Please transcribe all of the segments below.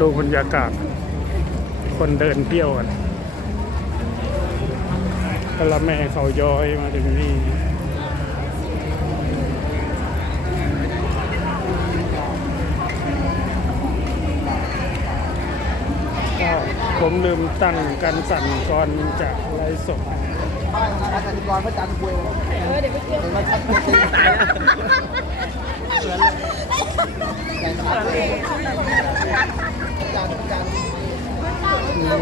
ดูบรรยากาศ คนเดินเที่ยวกันกระแม่เขาย้อยมาถึงนี่ก็ผมลืมตั้งกันสั่นก่อนจะไลฟ์สดบ้านธนาคารกสิกรพระจันทร์คุยเลยเออเดี๋ยวไปเที่ยวมาชัดเจนตายนะเหมือนเลยใจชัดเลยจันทร์จันทร์ นี่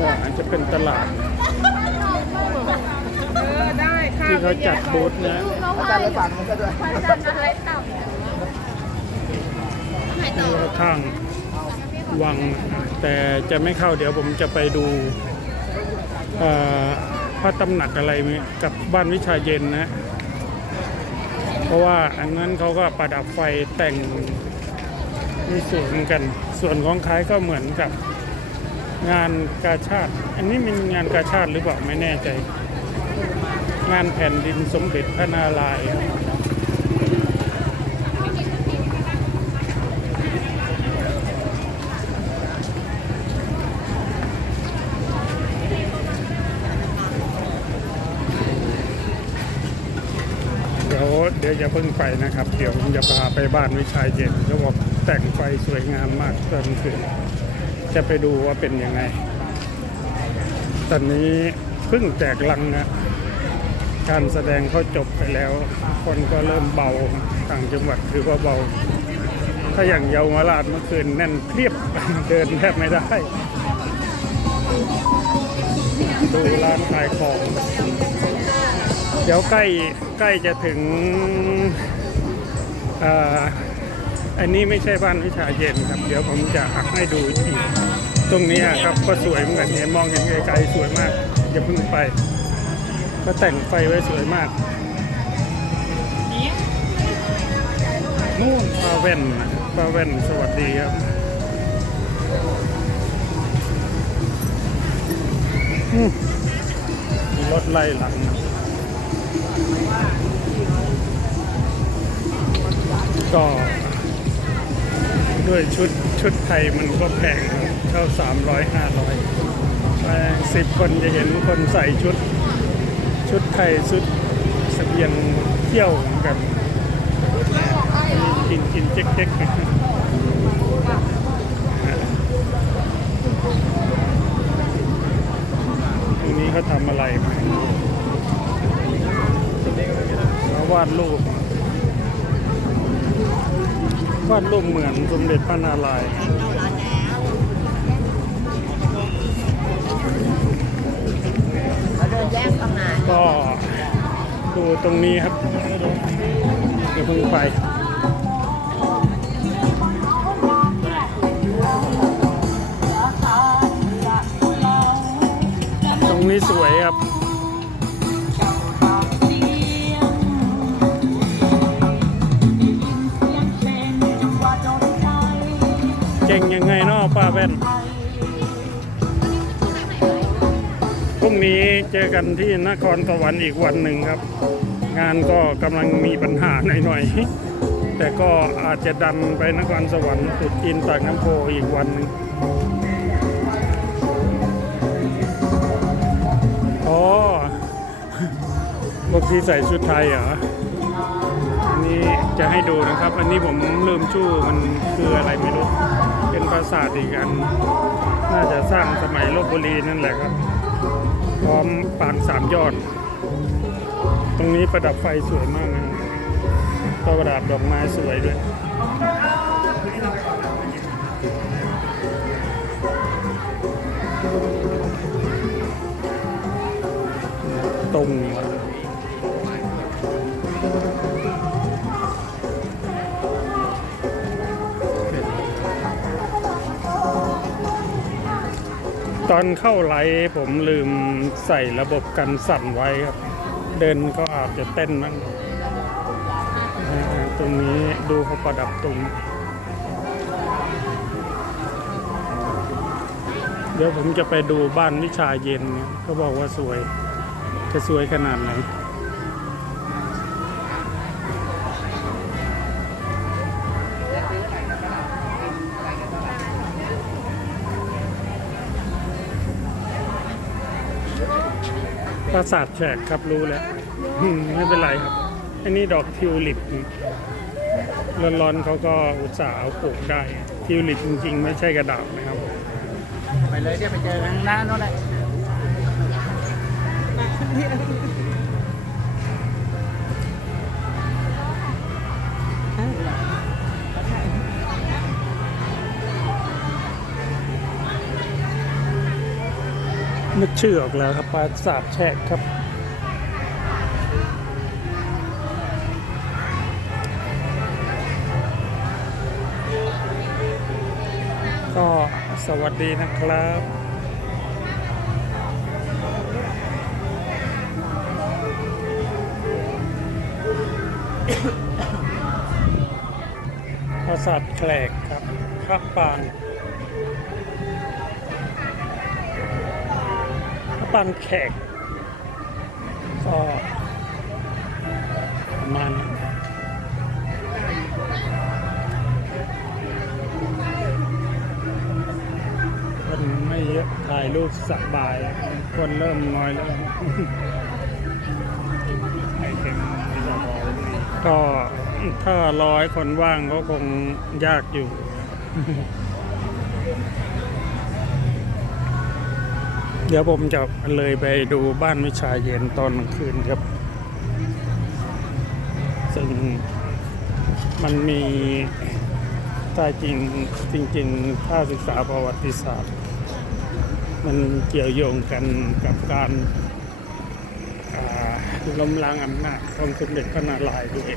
ว่าอาจจะเป็น ตลาด เออได้ค่ะที่เขาจัดบูธนะพระจันทร์เลยฝันมันก็ด้วยอะไรต่ำที่ข้างวัง แต่จะไม่เข้าเดี๋ยวผมจะไปดูเอ่อพระตำหนักอะไรกับบ้านวิชาเย็นนะ เพราะว่าอันนั้นเขาก็ประดับไฟแต่งมีสวยเหมือนกัน ส่วนของขายก็เหมือนกับ งานกาชาติ อันนี้เป็นงานกาชาติหรือเปล่าไม่แน่ใจ งานแผ่นดินสมเด็จพระนารายณ์เดี๋ยวเดี๋ยวจะเพิ่งไปนะครับ เดี๋ยวผมจะพาไปบ้านวิชัยเย็นเขาบอกแต่งไฟสวยงามมากตอนคืน จะไปดูว่าเป็นยังไง ตอนนี้เพิ่งแจกลังนะการแสดงเขาจบไปแล้ว คนก็เริ่มเบาต่างจังหวัดคือว่าเบา ถ้าอย่างเยาวราชเมื่อคืนแน่นเพียบเดินแทบไม่ได้ดูร้านขายของ เดี๋ยวใกล้ใกล้จะถึงเอันนี้ไม่ใช่บ้านวิชาเย็นครับ เดี๋ยวผมจะอักให้ดูอีกตรงนี้ครับก็สวยเหมือนกันเห็นมองเห็นไกลๆสวยมากอย่าเพิ่งไป ก็แต่งไฟไว้สวยมากนู่นปาแว่นปาแว่นสวัสดีครับมีรถไล่หลังก็ ด้วยชุดชุดไทยมันก็แพงเท่าสามร้อยห้าร้อยสิบคนจะเห็นคนใส่ชุด ชุดไทยชุดเสบียงเที่ยวเหมือนกันกินกินเจ๊กเจ๊กตรงนี้เขาทำอะไรมเขาวาดรูป วาดรูปเหมือนสมเด็จพระนารายณ์เราเดินแยกตรงไหนก็ดูตรงนี้ครับเดี๋ยวเพิ่งไปตรงนี้สวยครับ เก่งยังไงเนาะป้าแว่นพรุ่งนี้เจอกันที่นครสวรรค์อีกวันหนึ่งครับ งานก็กำลังมีปัญหาหน่อยๆ แต่ก็อาจจะดันไปนครสวรรค์ตรุดจีนปากน้ำโพอีกวันหนึ่งอ๋อเมื่อกี้ใส่ชุดไทยเหรออันนี้จะให้ดูนะครับ อันนี้ผมลืมชื่อมันคืออะไรไม่รู้ เป็นปราสาทอีกอัน น่าจะสร้างสมัยลบบุรีนั่นแหละครับ พร้อมปางสามยอด ตรงนี้ประดับไฟสวยมากนะก็ประดับดอกไม้สวยด้วยตรง ตอนเข้าไลฟ์ผมลืมใส่ระบบกันสั่นไว้ครับ เดินก็อาจจะเต้นมั้งตรงนี้ดูเขาประดับตรงเดี๋ยวผมจะไปดูบ้านวิชาเย็นเนี่ยเขาบอกว่าสวย จะสวยขนาดไหน ปราสาทแขกครับรู้แล้วไม่เป็นไรครับ อันนี้ดอกทิวลิปร้อนๆเขาก็อุตส่าห์เอาปลูกได้ ทิวลิปจริงๆ ไม่ใช่กระดาษนะครับ ไปเลยเนี่ยไปเจอกันข้างหน้าโน่นแหละ นึกชื่อออกแล้วครับปราสาทแขกครับ ก็สวัสดีนะครับปราสาทแขกครับภาคปาง ปางแขก ก็ประมาณนั้นคนไม่เยอะถ่ายรูปสบาย คนเริ่มน้อยแล้วก็ถ้าร้อยคนว่างก็คงยากอยู่ เดี๋ยวผมจะเลยไปดูบ้านวิชาเย็นตอนกลางคืนครับ ซึ่งมันมีใต้จริงจริงๆถ้าศึกษาประวัติศาสตร์ มันเกี่ยวโยงกันกับการล้มล้างอำนาจของสมเด็จพระนารายณ์ด้วย